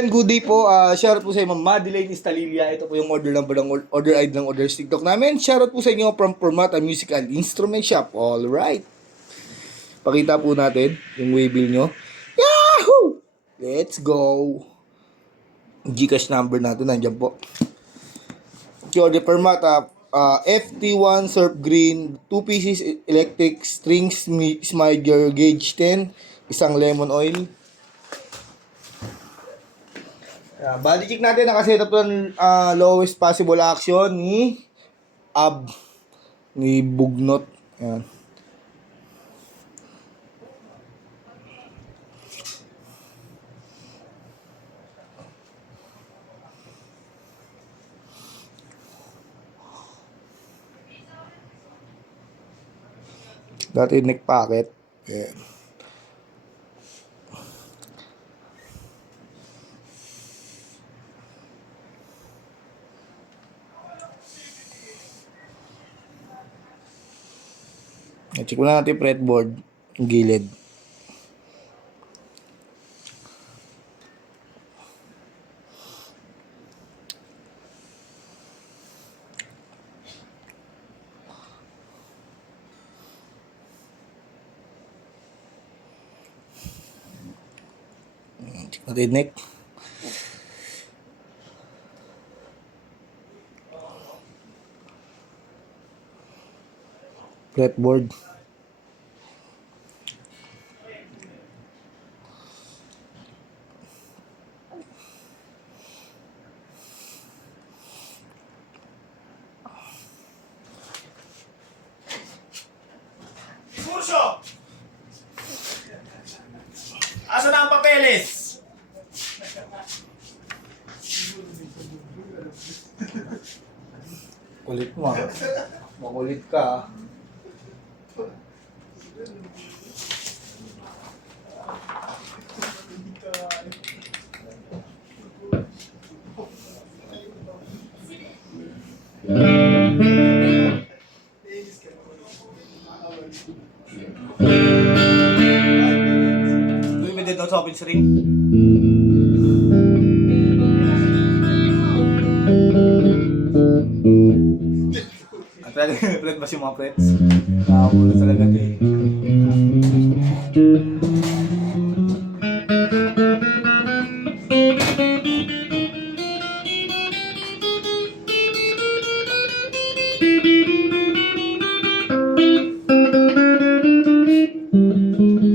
Good day po. Shoutout po sa inyo, Ma'am Madeleine Istalilia. Ito po yung order number ng order ID ng order TikTok namin. Shoutout po sa inyo from Formata Musical Instrument Shop. Alright. Pakita po natin yung waybill nyo. Yahoo! Let's go. Gcash number natin. Nandiyan po. Yung order Formata FT1 Surf Green 2 pieces electric strings Smyger gauge 10. Isang lemon oil. Body check natin, nakaset up ng lowest possible action ni Bugnot. Ayan. Dati neck pocket. Ayan. Check mo na natin yung fretboard, yung gilid. Check natin yung neck. Fretboard. Kurso! Asa na ang papeles? Kulit mo ah. Makulit ka ah. Limited daw sa open string. At talaga yung fret mas yung mga frets. Nakamulo talaga din.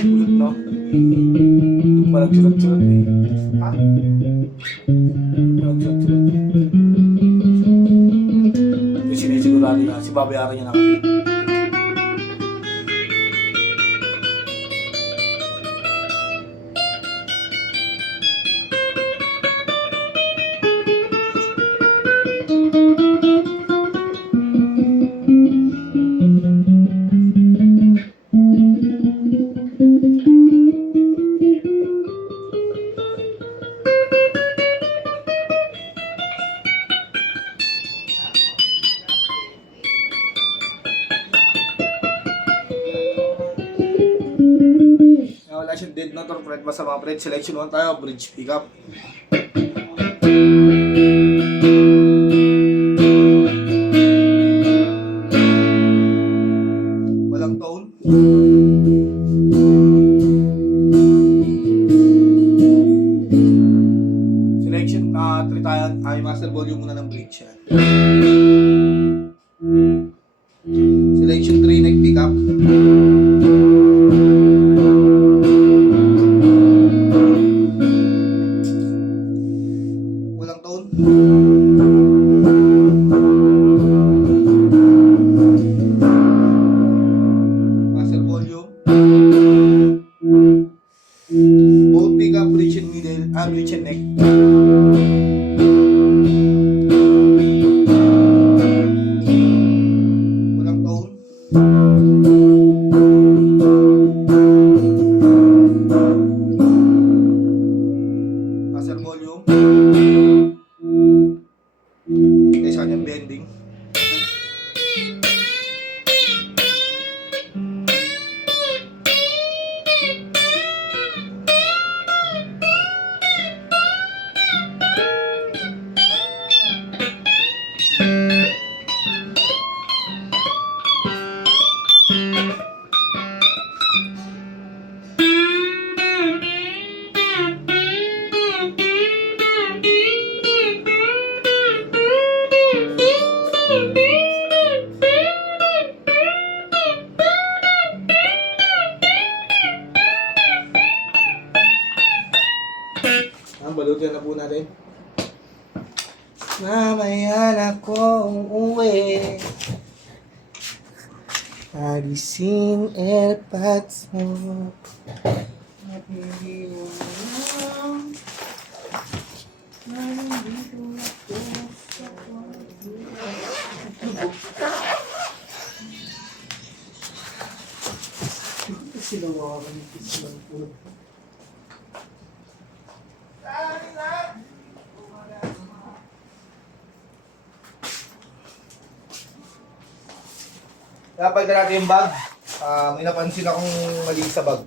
Ulit no? Yung parang sulat-sulat eh. Ha? Parang sulat-sulat. Yung sinisigurado niya, si babayaran niya na kasi. Wala siyang dead note or fret, basta mga fret selection 1 tayo, bridge pickup. Walang tone. Selection 3 tayo, ay master volume muna ng bridge yan. Selection 3 neck pickup. Walang tone. Master volume. Both pickup, bridge and middle, bridge and neck. Walang tone. Master volume. Guys, kanyang bending. Balutin na po natin. Mamaya na akong uwi. Alisin airpods mo. Mapili mo lang. Nandito ako sa sila makakanipis lang po. Dapat na natin yung bag. May napansin akong mali sa bag.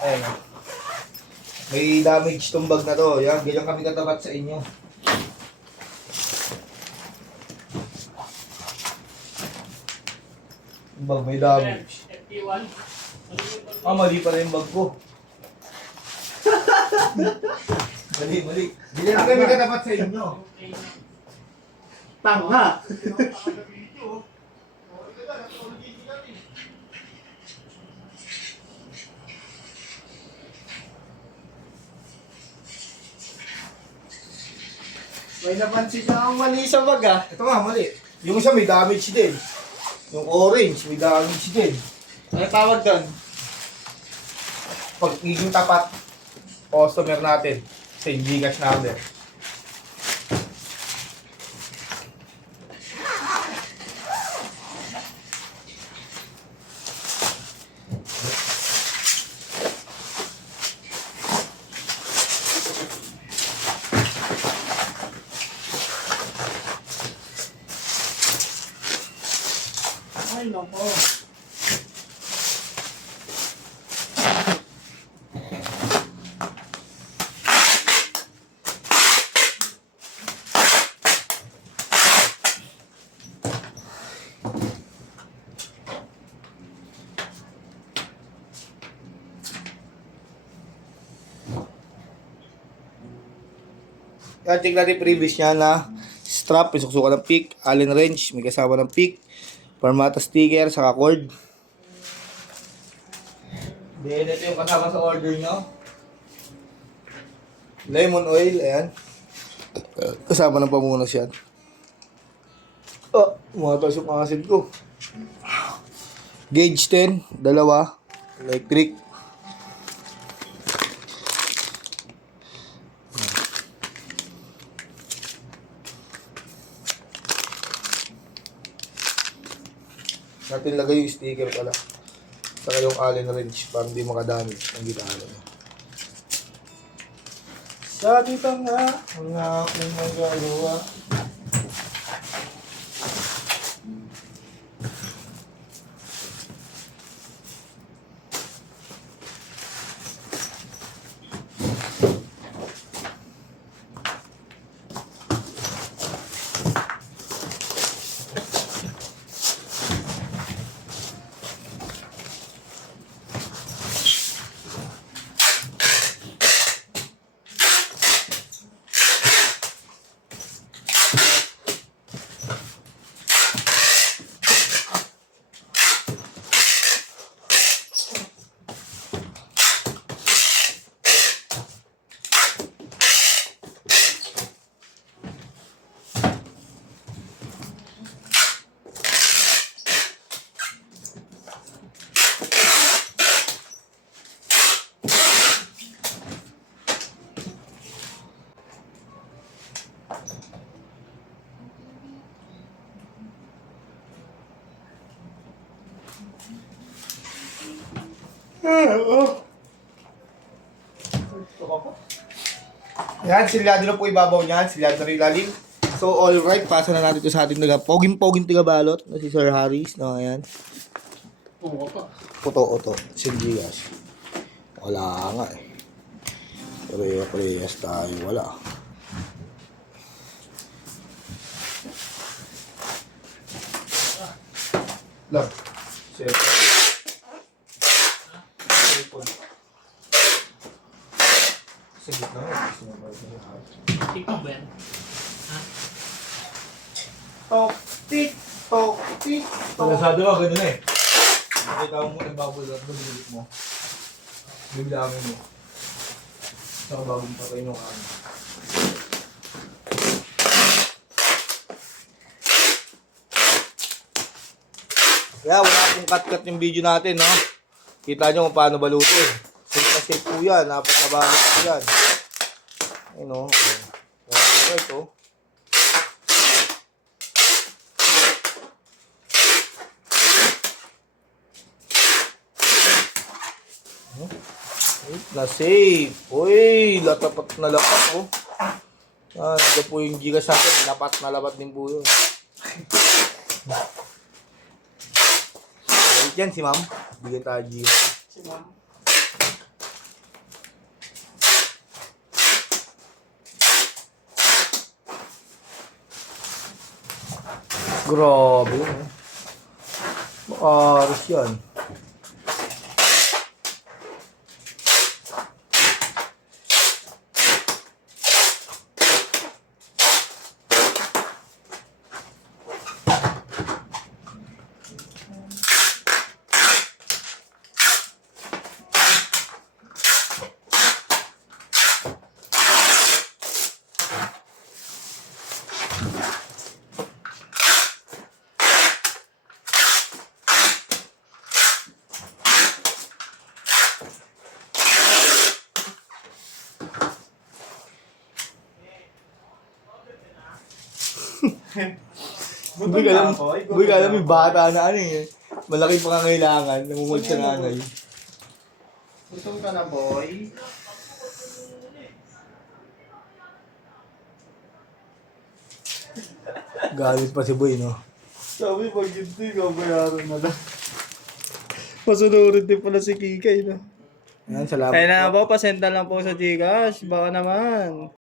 Ayan. May damage tong bag na to. Yan, ganyan kami katapat sa inyo. Yung bag may damage. Mali pala yung bag ko. Mali. Ganyan kami katapat sa inyo. Tanga! May napansin na ang mali sa bag ah. Ito nga, mali. Yung isa may damage din. Yung orange, may damage din. Ano tawag doon? Pag iging tapat, customer natin sa Gcash number. Ay, nako. Yan, check natin previous niya na strap, may suksukan ng pick, allen wrench, may kasama ng pick, Parmata sticker, saka cord. Then, ito yung kasama sa order nyo. Lemon oil, ayan. Kasama ng pamunas yan. Umataas yung acid ko. Gauge 10, dalawa, electric. Natin lagay yung sticker pala. Saka yung allen wrench para hindi makadamage ng gitara nyo. Sabi pa nga, ang aking magagawa. Yan, silyado na po ibabaw niyan. Silyado na rin ilalim. So, alright. Pasa na natin ito sa ating poging-poging tigabalot na si Sir Harris. No, ayan. Puto-oto. Sindigas. Wala nga eh. Pareha-parehas tayo. Wala. Lang. Set. Sa gitna mo, gusto mo ba ito yung house? TikTok ba yan? Tok, tik. Palasado ka, ganun eh. Nakita mo nagbabulat, mabilit mo. Biglamin mo. Saka bagong patay nung ano. Kaya wala pong cut-cut yung video natin, no? Kita nyo kung paano baluto. Safe na safe po yan. Dapat na balot po yan. Ayun, no? Right, oh. Safe na safe. Uy, latapat na lapat, oh. Yan, ito po yung giga sa akin. Lapat na lapat din po yun. Right yan si ma'am. Bigyan tayo giga. Si ma'am. Grabe, oh. Makaros yan. Buti ka alam yung bata na ano eh. Malaki pangangailangan, namumulot sa nanay. Gutom ka na, boy. Galit pa si Boy, no? Sabi, pag hindi, kabayaran na lang. Masunurin din pala si Kikay, no? Ayan, salamat Kaya na po. po, pasenda lang po sa Gcash. Baka naman.